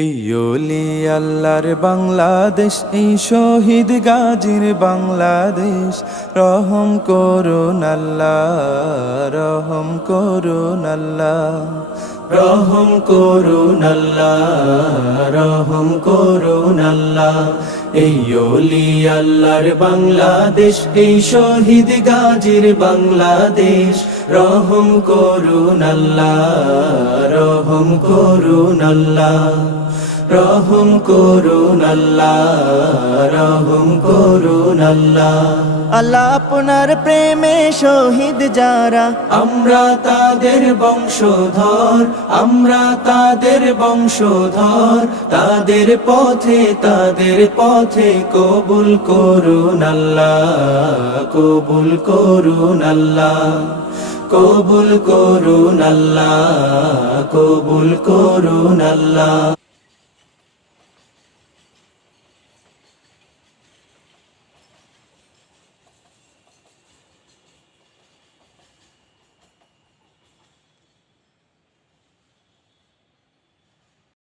এই ওলি আল্লাহর বাংলাদেশ, এই শহীদ গাজীর বাংলাদেশ। রহম করুন আল্লাহ, রহম করুন আল্লাহ, রহম করুন আল্লাহ, রহম করুন আল্লাহ। এই ওলি আল্লাহর বাংলাদেশ, এই শহীদ গাজীর বাংলাদেশ। রহম করুন আল্লাহ, রহম করুন আল্লাহ, রহম করুন আল্লাহ, রহম করুন আল্লাহ। আল্লাহ আপনার প্রেমে শহীদ যারা, আমরা তাদের বংশধর, আমরা তাদের বংশধর। তাদের পথে কবুল করুন আল্লাহ, কবুল করুন আল্লাহ, কবুল করুন আল্লাহ, কবুল করুন আল্লাহ।